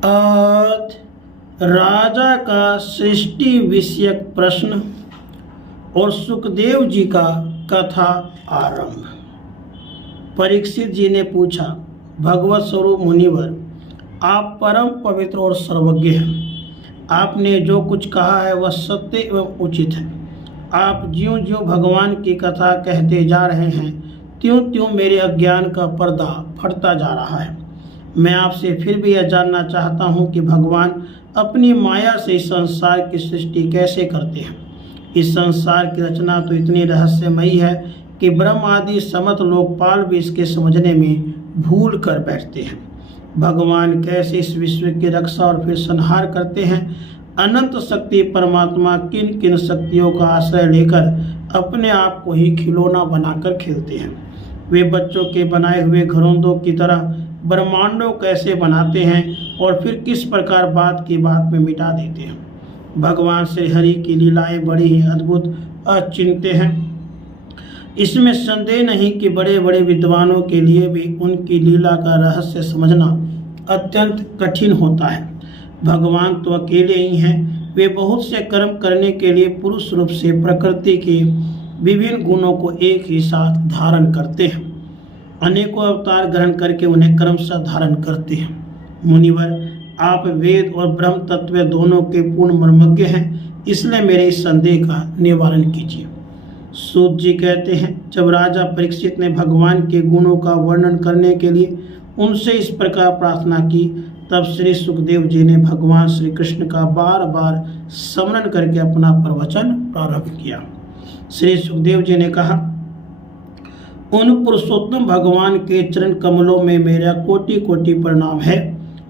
आज राजा का सृष्टि विषयक प्रश्न और सुखदेव जी का कथा आरंभ। परीक्षित जी ने पूछा, भगवत स्वरूप मुनिवर, आप परम पवित्र और सर्वज्ञ हैं। आपने जो कुछ कहा है वह सत्य एवं उचित है। आप ज्यों ज्यों भगवान की कथा कहते जा रहे हैं त्यों त्यों मेरे अज्ञान का पर्दा फटता जा रहा है। मैं आपसे फिर भी यह जानना चाहता हूँ कि भगवान अपनी माया से इस संसार की सृष्टि कैसे करते हैं। इस संसार की रचना तो इतनी रहस्यमयी है कि ब्रह्म आदि समस्त लोकपाल भी इसके समझने में भूल कर बैठते हैं। भगवान कैसे इस विश्व की रक्षा और फिर संहार करते हैं। अनंत शक्ति परमात्मा किन किन शक्तियों का आश्रय लेकर अपने आप को ही खिलौना बनाकर खेलते हैं। वे बच्चों के बनाए हुए घरौंदों की तरह ब्रह्मांडों कैसे बनाते हैं और फिर किस प्रकार बात की बात में मिटा देते हैं। भगवान श्री हरि की लीलाएं बड़ी ही अद्भुत अचिंत्य हैं। इसमें संदेह नहीं कि बड़े बड़े विद्वानों के लिए भी उनकी लीला का रहस्य समझना अत्यंत कठिन होता है। भगवान तो अकेले ही हैं। वे बहुत से कर्म करने के लिए पुरुष रूप से प्रकृति के विभिन्न गुणों को एक ही साथ धारण करते हैं। अनेकों अवतार ग्रहण करके उन्हें क्रमशः धारण करते हैं। मुनिवर, आप वेद और ब्रह्म तत्व दोनों के पूर्ण मर्मज्ञ हैं, इसलिए मेरे इस संदेह का निवारण कीजिए। सूत जी कहते हैं, जब राजा परीक्षित ने भगवान के गुणों का वर्णन करने के लिए उनसे इस प्रकार प्रार्थना की, तब श्री सुखदेव जी ने भगवान श्री कृष्ण का बार बार स्मरण करके अपना प्रवचन प्रारंभ किया। श्री सुखदेव जी ने कहा, उन पुरुषोत्तम भगवान के चरण कमलों में मेरा कोटि कोटि प्रणाम है,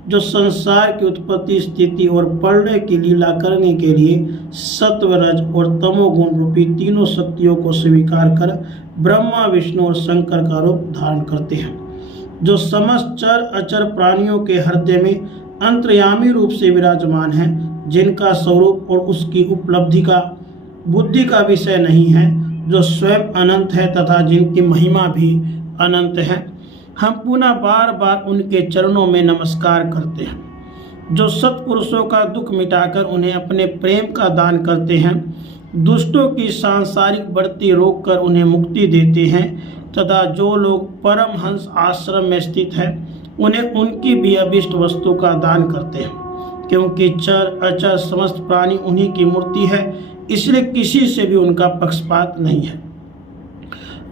जो संसार की उत्पत्ति, स्थिति और प्रलय की लीला करने के लिए सत्व, रज और तमोगुण रूपी तीनों शक्तियों को स्वीकार कर ब्रह्मा, विष्णु और शंकर का रूप धारण करते हैं, जो समस्त चर अचर प्राणियों के हृदय में अंतर्यामी रूप से विराजमान हैं, जिनका स्वरूप और उसकी उपलब्धि का बुद्धि का विषय नहीं है, जो स्वयं अनंत है तथा जिनकी महिमा भी अनंत है। हम पुनः बार बार उनके चरणों में नमस्कार करते हैं, जो सत्पुरुषों का दुख मिटाकर उन्हें अपने प्रेम का दान करते हैं, दुष्टों की सांसारिक बढ़ती रोककर उन्हें मुक्ति देते हैं तथा जो लोग परमहंस आश्रम में स्थित हैं उन्हें उनकी भी अभिष्ट वस्तु का दान करते हैं। क्योंकि चर अचर समस्त प्राणी उन्हीं की मूर्ति है, इसलिए किसी से भी उनका पक्षपात नहीं है।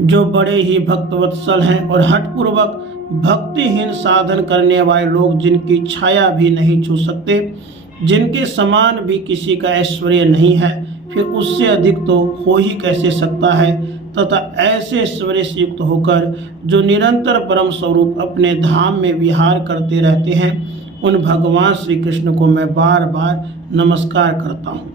जो बड़े ही भक्तवत्सल हैं और हठपूर्वक भक्तिहीन साधन करने वाले लोग, जिनकी छाया भी नहीं छू सकते, जिनके समान भी किसी का ऐश्वर्य नहीं है, फिर उससे अधिक तो हो ही कैसे सकता है। तथा ऐसे ऐश्वर्य से युक्त होकर जो निरंतर परम स्वरूप अपने धाम में विहार करते रहते हैं, उन भगवान श्री कृष्ण को मैं बार बार नमस्कार करता हूँ,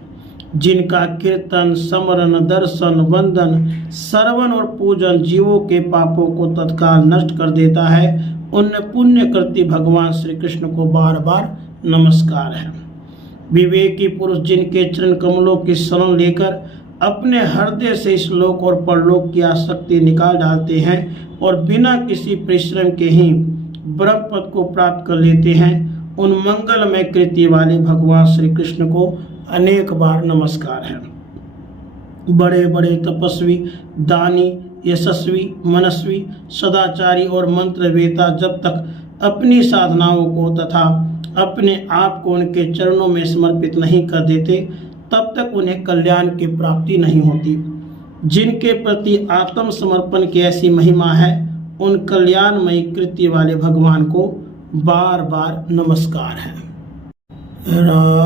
जिनका कीर्तन, स्मरण, दर्शन, वंदन, श्रवण और पूजन जीवों के पापों को तत्काल नष्ट कर देता है। उन पुण्य कृति भगवान श्री कृष्ण को बार बार नमस्कार है। विवेकी पुरुष जिनके चरण कमलों की शरण लेकर अपने हृदय से इस लोक और परलोक की आसक्ति निकाल डालते हैं और बिना किसी परिश्रम के ही ब्रह्म पद को प्राप्त कर लेते हैं, उन मंगलमय कृति वाले भगवान श्री कृष्ण को अनेक बार नमस्कार है। बड़े बड़े तपस्वी, दानी, यशस्वी, मनस्वी, सदाचारी और मंत्रवेता जब तक अपनी साधनाओं को तथा अपने आप को उनके चरणों में समर्पित नहीं कर देते, तब तक उन्हें कल्याण की प्राप्ति नहीं होती। जिनके प्रति आत्मसमर्पण की ऐसी महिमा है, उन कल्याणमयी कृति वाले भगवान को बार बार नमस्कार है। राधे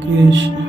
कृष्ण।